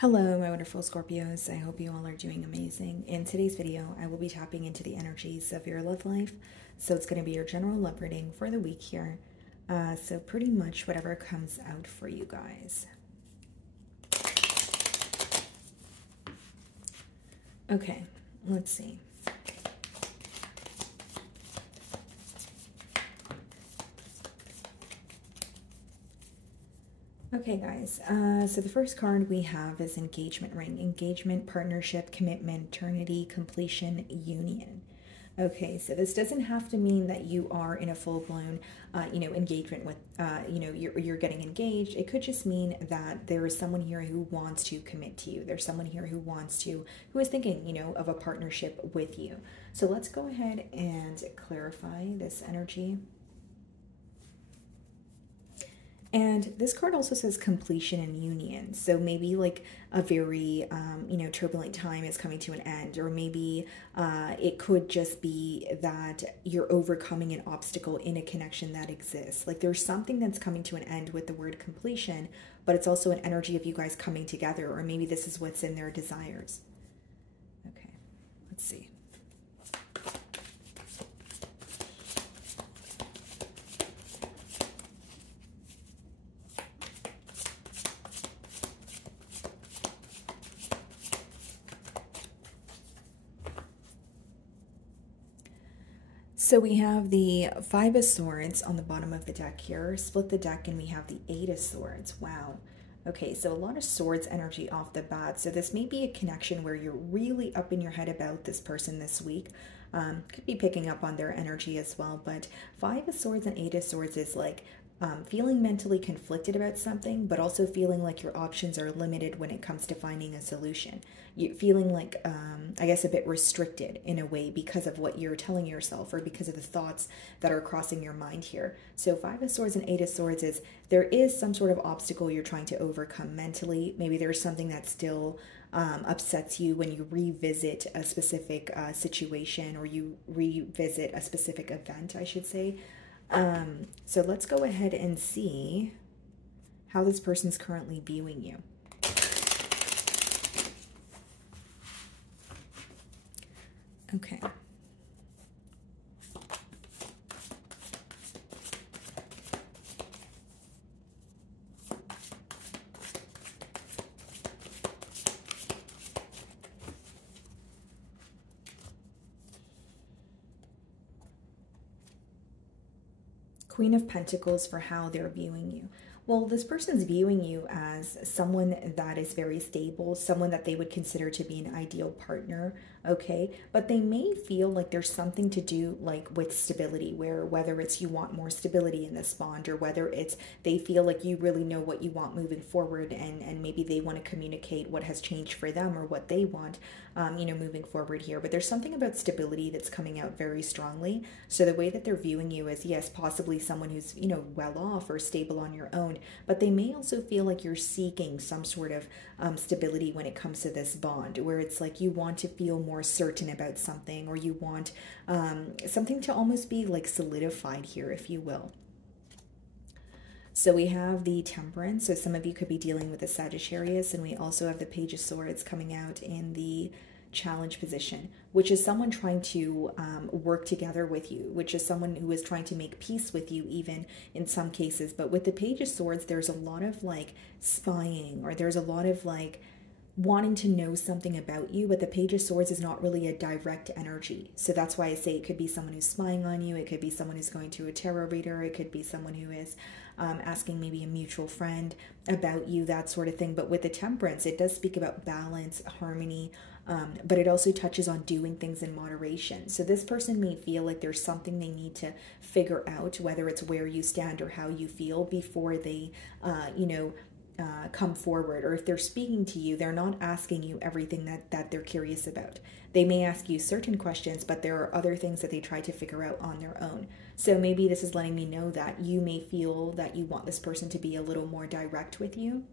Hello, my wonderful Scorpios. I hope you all are doing amazing. In today's video, I will be tapping into the energies of your love life. So it's going to be your general love reading for the week here. So pretty much whatever comes out for you guys. Okay, let's see. Okay, guys, so the first card we have is engagement ring. Engagement, partnership, commitment, eternity, completion, union. Okay, so this doesn't have to mean that you are in a full-blown, engagement with, you're getting engaged. It could just mean that there is someone here who wants to commit to you. There's someone here who is thinking, of a partnership with you. So let's go ahead and clarify this energy. And this card also says completion and union. So maybe like a very, turbulent time is coming to an end, or maybe it could just be that you're overcoming an obstacle in a connection that exists. Like there's something that's coming to an end with the word completion, but it's also an energy of you guys coming together, or maybe this is what's in their desires. Okay, let's see. So we have the Five of Swords on the bottom of the deck here. Split the deck and we have the Eight of Swords. Wow. Okay, so a lot of swords energy off the bat. So this may be a connection where you're really up in your head about this person this week. Could be picking up on their energy as well. But Five of Swords and Eight of Swords is like feeling mentally conflicted about something, but also feeling like your options are limited when it comes to finding a solution. You feeling like, I guess, a bit restricted in a way because of what you're telling yourself, or because of the thoughts that are crossing your mind here. So Five of Swords and Eight of Swords is there is some sort of obstacle you're trying to overcome mentally. Maybe there's something that still upsets you when you revisit a specific situation, or you revisit a specific event, I should say. So let's go ahead and see how this person's currently viewing you. Okay. Queen of Pentacles for how they're viewing you. Well, this person's viewing you as someone that is very stable, someone that they would consider to be an ideal partner, okay? But they may feel like there's something to do like with stability, where whether it's you want more stability in this bond, or whether it's they feel like you really know what you want moving forward, and maybe they want to communicate what has changed for them or what they want, moving forward here. But there's something about stability that's coming out very strongly. So the way that they're viewing you is, yes, possibly someone who's, well off or stable on your own, but they may also feel like you're seeking some sort of stability when it comes to this bond, where it's like you want to feel more certain about something, or you want something to almost be like solidified here, if you will. So we have the Temperance. So some of you could be dealing with a Sagittarius, and we also have the Page of Swords coming out in the Challenge position, which is someone trying to work together with you, which is someone who is trying to make peace with you, even in some cases. But with the Page of Swords, there's a lot of like spying, or there's a lot of like wanting to know something about you. But the Page of Swords is not really a direct energy. So that's why I say it could be someone who's spying on you. It could be someone who's going to a tarot reader. It could be someone who is asking maybe a mutual friend about you, that sort of thing. But with the Temperance, it does speak about balance, harmony, but it also touches on doing things in moderation. So this person may feel like there's something they need to figure out, whether it's where you stand or how you feel, before they, come forward. Or if they're speaking to you, they're not asking you everything that they're curious about. They may ask you certain questions, but there are other things that they try to figure out on their own. So maybe this is letting me know that you may feel that you want this person to be a little more direct with you.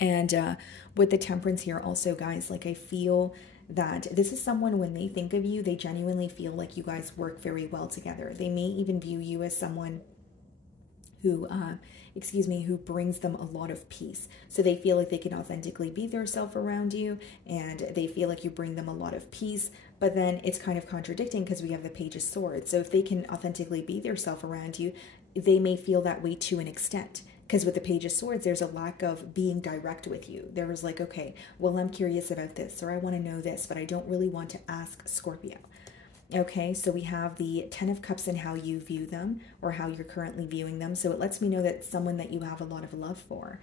And with the Temperance here also, guys, like I feel that this is someone, when they think of you, they genuinely feel like you guys work very well together. They may even view you as someone who who brings them a lot of peace. So they feel like they can authentically be their self around you, and they feel like you bring them a lot of peace. But then it's kind of contradicting because we have the Page of Swords. So if they can authentically be their self around you, they may feel that way to an extent. Because with the Page of Swords, there's a lack of being direct with you. There was like, okay, well, I'm curious about this, or I want to know this, but I don't really want to ask Scorpio. Okay, so we have the Ten of Cups and how you view them, or how you're currently viewing them. So it lets me know that someone that you have a lot of love for.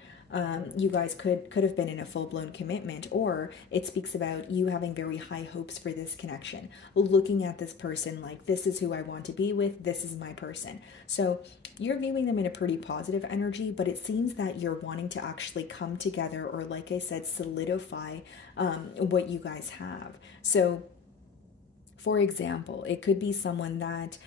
You guys could have been in a full-blown commitment, or it speaks about you having very high hopes for this connection. Looking at this person like, this is who I want to be with, this is my person. So you're viewing them in a pretty positive energy, but it seems that you're wanting to actually come together, or like I said, solidify what you guys have. So for example, it could be someone that,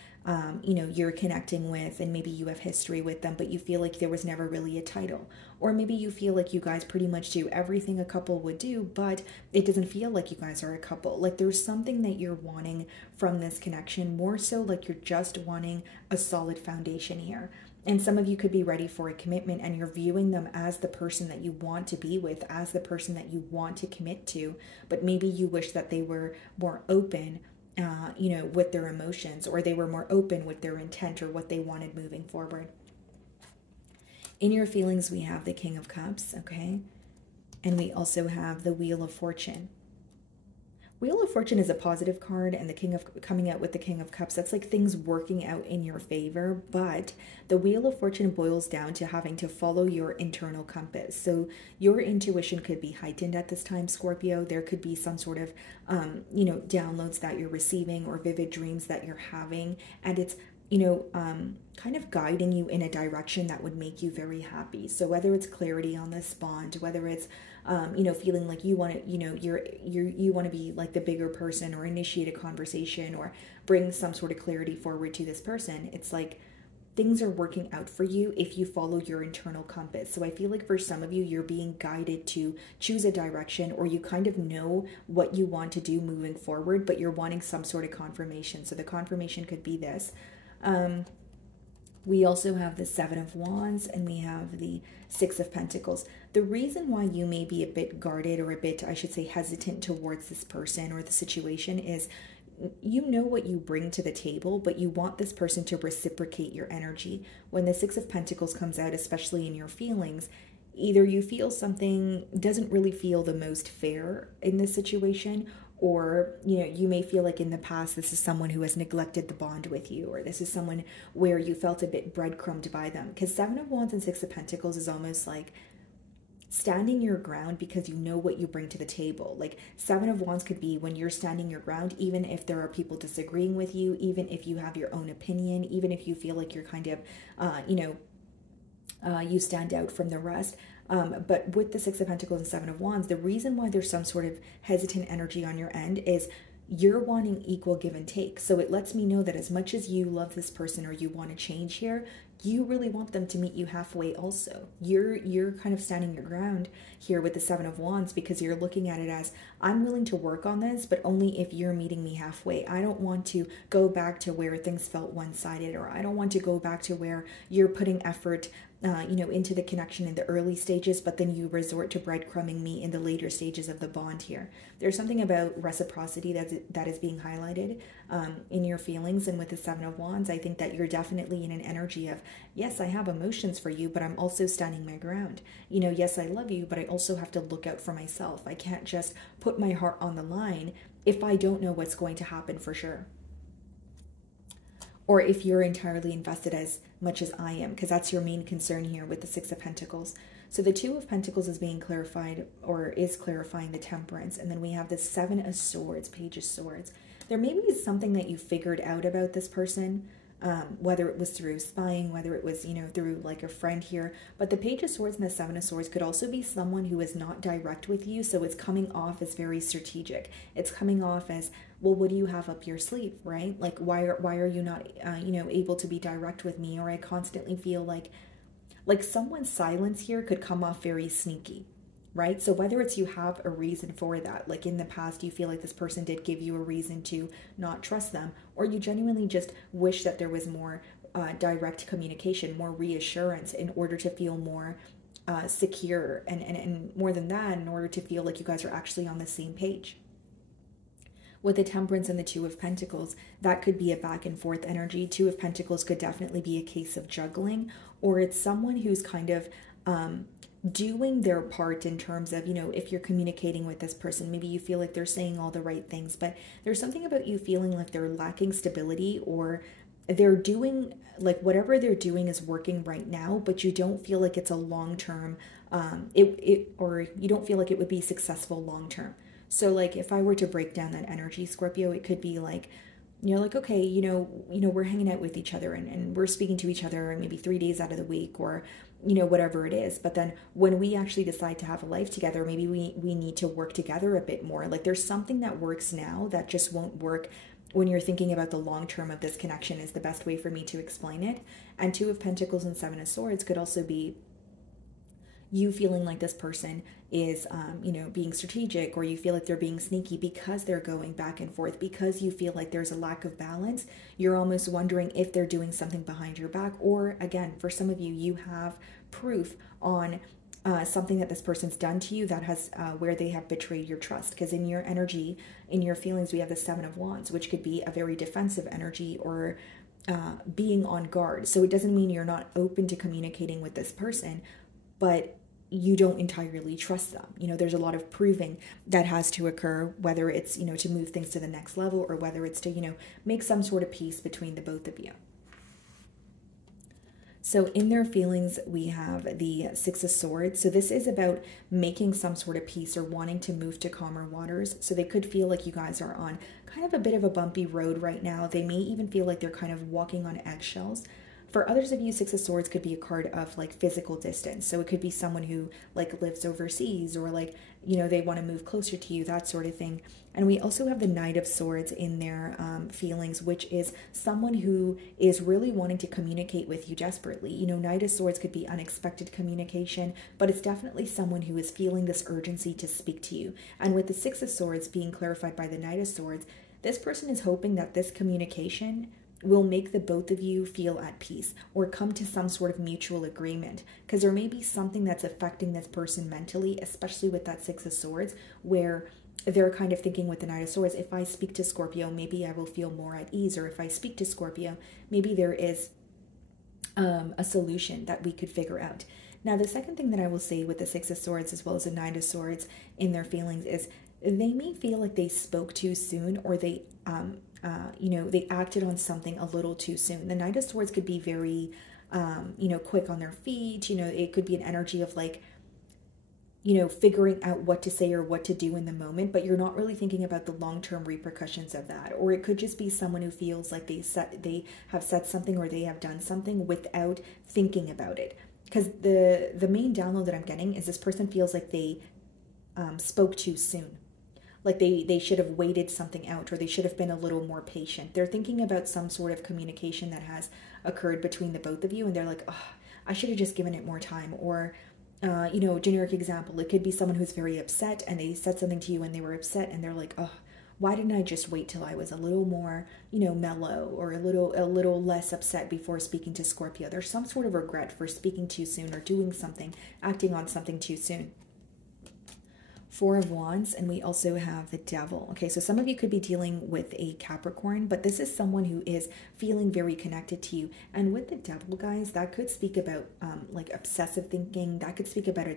you're connecting with, and maybe you have history with them, but you feel like there was never really a title. Or maybe you feel like you guys pretty much do everything a couple would do, but it doesn't feel like you guys are a couple. Like there's something that you're wanting from this connection, more so like you're just wanting a solid foundation here. And some of you could be ready for a commitment, and you're viewing them as the person that you want to be with, as the person that you want to commit to, but maybe you wish that they were more open with their emotions, or they were more open with their intent or what they wanted moving forward. In your feelings, we have the King of Cups, okay? And we also have the Wheel of Fortune. Wheel of Fortune is a positive card, and the King of coming out with the King of Cups, that's like things working out in your favor. But the Wheel of Fortune boils down to having to follow your internal compass. So your intuition could be heightened at this time, Scorpio. There could be some sort of, downloads that you're receiving, or vivid dreams that you're having, and it's kind of guiding you in a direction that would make you very happy. So whether it's clarity on this bond, whether it's feeling like you want to, you want to be like the bigger person, or initiate a conversation, or bring some sort of clarity forward to this person, it's like things are working out for you if you follow your internal compass. So I feel like for some of you, you're being guided to choose a direction, or you kind of know what you want to do moving forward, but you're wanting some sort of confirmation. So the confirmation could be this. We also have the Seven of Wands, and we have the Six of Pentacles. The reason why you may be a bit guarded, or a bit, I should say, hesitant towards this person or the situation is you know what you bring to the table, but you want this person to reciprocate your energy. When the Six of Pentacles comes out, especially in your feelings, either you feel something doesn't really feel the most fair in this situation, or you may feel like in the past this is someone who has neglected the bond with you, or this is someone where you felt a bit breadcrumbed by them. Because Seven of Wands and Six of Pentacles is almost like standing your ground because you know what you bring to the table. Like Seven of Wands could be when you're standing your ground, even if there are people disagreeing with you, even if you have your own opinion, even if you feel like you're kind of you stand out from the rest. But with the Six of Pentacles and Seven of Wands, the reason why there's some sort of hesitant energy on your end is you're wanting equal give and take. So it lets me know that as much as you love this person, or you want to change here, you really want them to meet you halfway also. You're kind of standing your ground here with the Seven of Wands, because you're looking at it as, I'm willing to work on this, but only if you're meeting me halfway. I don't want to go back to where things felt one-sided, or I don't want to go back to where you're putting effort into the connection in the early stages, but then you resort to breadcrumbing me in the later stages of the bond here. There's something about reciprocity that is being highlighted in your feelings. And with the Seven of Wands, I think that you're definitely in an energy of, yes, I have emotions for you, but I'm also standing my ground. Yes, I love you, but I also have to look out for myself. I can't just put my heart on the line if I don't know what's going to happen for sure. Or if you're entirely invested as much as I am, because that's your main concern here with the Six of Pentacles. So the Two of Pentacles is being clarified, or is clarifying the Temperance. And then we have the Seven of Swords, Page of Swords. There may be something that you figured out about this person, whether it was through spying, whether it was, through like a friend here. But the Page of Swords and the Seven of Swords could also be someone who is not direct with you. So it's coming off as very strategic. It's coming off as, well, what do you have up your sleeve, right? Like, why are you not, able to be direct with me? Or I constantly feel like someone's silence here could come off very sneaky, right? So whether it's you have a reason for that, like in the past you feel like this person did give you a reason to not trust them, or you genuinely just wish that there was more direct communication, more reassurance in order to feel more secure, and more than that, in order to feel like you guys are actually on the same page. With the Temperance and the Two of Pentacles, that could be a back and forth energy. Two of Pentacles could definitely be a case of juggling, or it's someone who's kind of doing their part in terms of, if you're communicating with this person, maybe you feel like they're saying all the right things, but there's something about you feeling like they're lacking stability, or they're doing, like, whatever they're doing is working right now, but you don't feel like it's a long-term, or you don't feel like it would be successful long-term. So like if I were to break down that energy, Scorpio, it could be like, like, okay, we're hanging out with each other, and we're speaking to each other maybe 3 days out of the week, or, whatever it is. But then when we actually decide to have a life together, maybe we need to work together a bit more. Like there's something that works now that just won't work when you're thinking about the long term of this connection, is the best way for me to explain it. And Two of Pentacles and Seven of Swords could also be you feeling like this person is, being strategic, or you feel like they're being sneaky because they're going back and forth, because you feel like there's a lack of balance. You're almost wondering if they're doing something behind your back, or again, for some of you, you have proof on something that this person's done to you that has where they have betrayed your trust. Because in your energy, in your feelings, we have the Seven of Wands, which could be a very defensive energy, or being on guard. So it doesn't mean you're not open to communicating with this person, but you don't entirely trust them. There's a lot of proving that has to occur, whether it's, to move things to the next level, or whether it's to, make some sort of peace between the both of you. So in their feelings, we have the Six of Swords. So this is about making some sort of peace, or wanting to move to calmer waters. So they could feel like you guys are on kind of a bit of a bumpy road right now. They may even feel like they're kind of walking on eggshells. For others of you, Six of Swords could be a card of like physical distance. So it could be someone who like lives overseas, or like, they want to move closer to you, that sort of thing. And we also have the Knight of Swords in their feelings, which is someone who is really wanting to communicate with you desperately. Knight of Swords could be unexpected communication, but it's definitely someone who is feeling this urgency to speak to you. And with the Six of Swords being clarified by the Knight of Swords, this person is hoping that this communication will make the both of you feel at peace, or come to some sort of mutual agreement, because there may be something that's affecting this person mentally, especially with that Six of Swords, where they're kind of thinking with the Knight of Swords, if I speak to Scorpio, maybe I will feel more at ease, or if I speak to Scorpio, maybe there is a solution that we could figure out. Now, the second thing that I will say with the Six of Swords as well as the Knight of Swords in their feelings is they may feel like they spoke too soon, or they they acted on something a little too soon. The Knight of Swords could be very, quick on their feet. It could be an energy of like, figuring out what to say or what to do in the moment, but you're not really thinking about the long-term repercussions of that. Or it could just be someone who feels like they have said something, or they have done something without thinking about it. Because the main download that I'm getting is this person feels like they spoke too soon. Like they should have waited something out, or they should have been a little more patient. They're thinking about some sort of communication that has occurred between the both of you, and they're like, oh, I should have just given it more time. Or, generic example, it could be someone who's very upset, and they said something to you and they were upset, and they're like, oh, why didn't I just wait till I was a little more, mellow, or a little less upset before speaking to Scorpio. There's some sort of regret for speaking too soon, or doing something, acting on something too soon. Four of Wands, and we also have the Devil. Okay, so some of you could be dealing with a Capricorn, but this is someone who is feeling very connected to you. And with the Devil, guys, that could speak about like obsessive thinking. That could speak about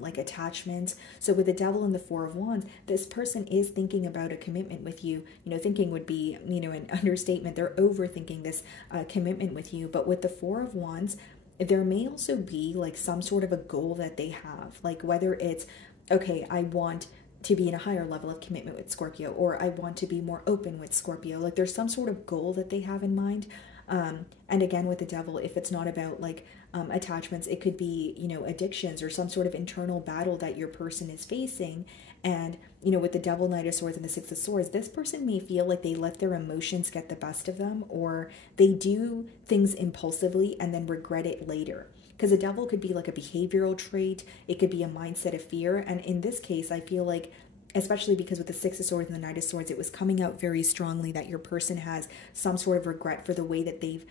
like attachments. So with the Devil and the Four of Wands, this person is thinking about a commitment with you. Thinking would be, an understatement. They're overthinking this commitment with you. But with the Four of Wands, there may also be like some sort of a goal that they have, like whether it's, okay, I want to be in a higher level of commitment with Scorpio, or I want to be more open with Scorpio. Like there's some sort of goal that they have in mind. And again, with the Devil, if it's not about like attachments, it could be, addictions, or some sort of internal battle that your person is facing. And, with the Devil, Knight of Swords, and the Six of Swords, this person may feel like they let their emotions get the best of them, or they do things impulsively and then regret it later. Because a Devil could be like a behavioral trait. It could be a mindset of fear. And in this case, I feel like especially because with the Six of Swords and the Knight of Swords, it was coming out very strongly that your person has some sort of regret for the way that they've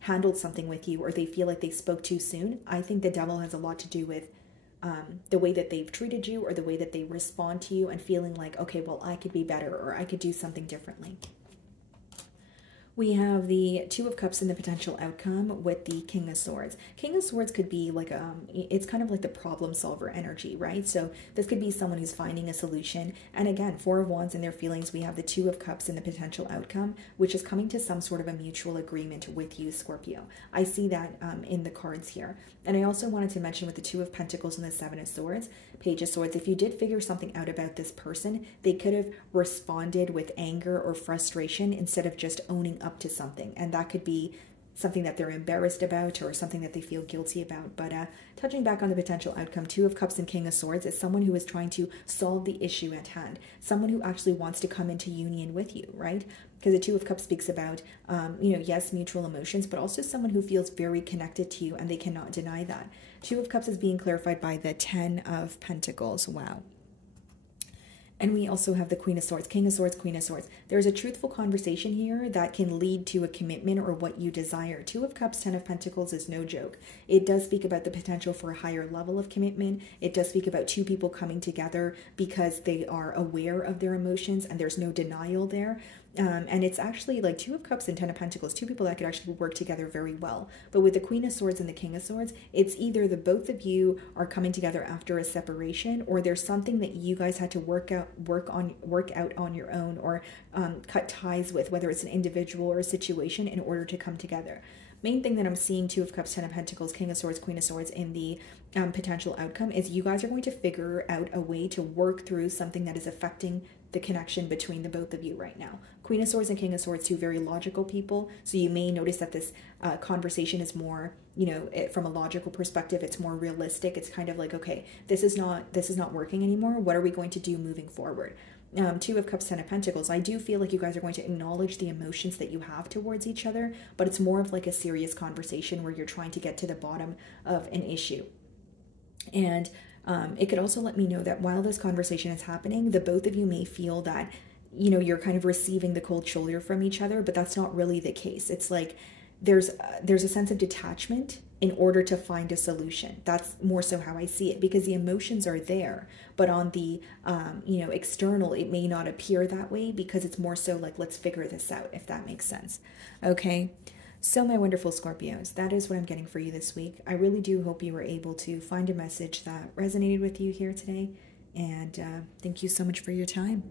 handled something with you, or they feel like they spoke too soon. I think the Devil has a lot to do with the way that they've treated you, or the way that they respond to you, and feeling like, okay, well, I could be better, or I could do something differently. We have the Two of Cups and the potential outcome with the King of Swords. King of Swords could be like, it's kind of like the problem solver energy, right? So this could be someone who's finding a solution. And again, Four of Wands and their feelings, we have the Two of Cups and the potential outcome, which is coming to some sort of a mutual agreement with you, Scorpio. I see that in the cards here. And I also wanted to mention with the Two of Pentacles and the Seven of Swords, Page of Swords, if you did figure something out about this person, they could have responded with anger or frustration instead of just owning up to something. And that could be something that they're embarrassed about, or something that they feel guilty about. But touching back on the potential outcome, Two of Cups and King of Swords is someone who is trying to solve the issue at hand. Someone who actually wants to come into union with you, right? Because the Two of Cups speaks about, yes, mutual emotions, but also someone who feels very connected to you, and they cannot deny that. Two of Cups is being clarified by the Ten of Pentacles. Wow. And we also have the Queen of Swords, King of Swords, Queen of Swords. There's a truthful conversation here that can lead to a commitment or what you desire. Two of Cups, Ten of Pentacles is no joke. It does speak about the potential for a higher level of commitment. It does speak about two people coming together because they are aware of their emotions and there's no denial there. And it's actually like Two of Cups and Ten of Pentacles, two people that could actually work together very well. But with the Queen of Swords and the King of Swords, it's either the both of you are coming together after a separation, or there's something that you guys had to work out on your own, or cut ties with, whether it's an individual or a situation, in order to come together. Main thing that I'm seeing, Two of Cups, Ten of Pentacles, King of Swords, Queen of Swords in the potential outcome is you guys are going to figure out a way to work through something that is affecting the connection between the both of you right now. Queen of Swords and King of Swords, two very logical people. So you may notice that this conversation is more, from a logical perspective, it's more realistic. It's kind of like, okay, this is not working anymore. What are we going to do moving forward? Two of Cups, Ten of Pentacles. I do feel like you guys are going to acknowledge the emotions that you have towards each other, but it's more of like a serious conversation where you're trying to get to the bottom of an issue. And it could also let me know that while this conversation is happening, the both of you may feel that, you're kind of receiving the cold shoulder from each other, but that's not really the case. It's like there's a sense of detachment in order to find a solution. That's more so how I see it, because the emotions are there, but on the, external, it may not appear that way, because it's more so like, let's figure this out, if that makes sense. Okay. So my wonderful Scorpios, that is what I'm getting for you this week. I really do hope you were able to find a message that resonated with you here today. And thank you so much for your time.